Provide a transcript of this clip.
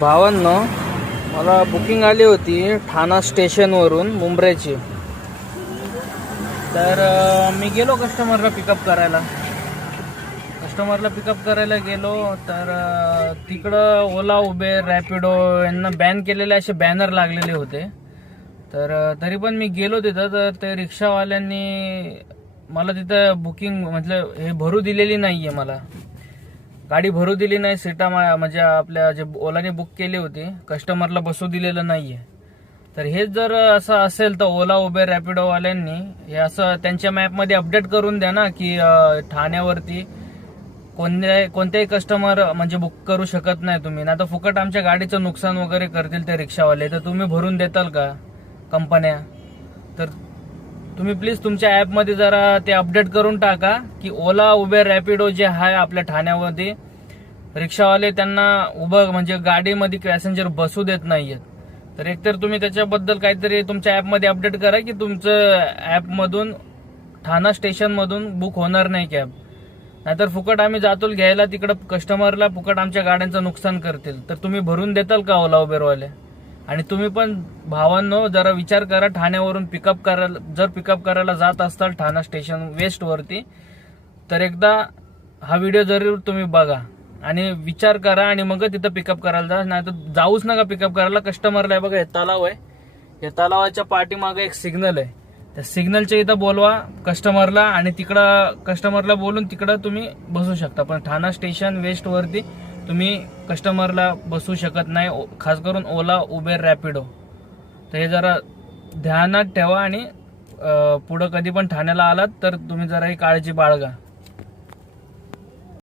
भावांनो, मला बुकिंग आली होती ठाणा स्टेशनवरून मुंब्र्याची. तर मी गेलो कस्टमरला पिकअप करायला गेलो. तर तिकडं ओला, उबेर, रॅपिडो यांना बॅन केलेले असे बॅनर लागलेले होते. तर तरी पण मी गेलो तिथं. तर ते रिक्षावाल्यांनी मला तिथं बुकिंग म्हटलं हे भरू दिलेली नाहीये, मला गाडी भरू दिली नाही. सीटा म्हणजे आपल्या जे ओलाने बुक केली होती कस्टमरला बसू दिलेलं नाहीये. तर हेच जर असं असेल तर ओला, उबेर, रॅपिडो वाल्यांनी हे असं त्यांच्या मॅपमध्ये अपडेट करून द्या ना, की ठाण्यावरती कोणत्याही कस्टमर म्हणजे बुक करू शकत नाही तुम्ही. ना तर फुकट आमच्या गाडीचं नुकसान वगैरे करतील ते रिक्षावाले. तर तुम्ही भरून देताल का कंपन्या? तर तुम्ही प्लीज तुमच्या ॲपमध्ये जरा ते अपडेट करून टाका की ओला, उबेर, रॅपिडो जे आहे आपल्या ठाण्यामध्ये रिक्षावाले त्यांना उभं म्हणजे गाडीमध्ये पॅसेंजर बसू देत नाहीयेत. तर एकतर तुम्ही त्याच्याबद्दल काहीतरी तुमच्या ॲपमध्ये अपडेट करा की तुमचं ॲपमधून ठाणा स्टेशनमधून बुक होणार नाही कॅब. नाहीतर फुकट आम्ही जातोल घ्यायला तिकडं कस्टमरला, फुकट आमच्या गाड्यांचं नुकसान करतील. तर तुम्ही भरून देताल का ओला, उबेरवाले? आणि तुम्ही पण भावांनो जरा विचार करा, ठाण्यावरून पिकअप करायला जात असताल ठाणा स्टेशन वेस्टवरती, तर एकदा हा व्हिडिओ जरूर तुम्ही बघा आणि विचार करा आणि मग तिथं पिकअप करायला जा. नाही तर जाऊच नका पिकअप करायला कस्टमरला. बघा हे तलाव आहे, या तलावाच्या पाठीमागे एक सिग्नल आहे. त्या सिग्नलच्या इथं बोलवा कस्टमरला आणि तिकडं कस्टमरला बोलून तिकडं तुम्ही बसू शकता. पण ठाणा स्टेशन वेस्टवरती तुम्ही कस्टमरला बसू शकत नाही, खास करून ओला, उबेर, रॅपिडो. तर हे जरा ध्यानात ठेवा आणि पुढं कधी पण ठाण्याला आलात तर तुम्ही जरा ही काळजी बाळगा.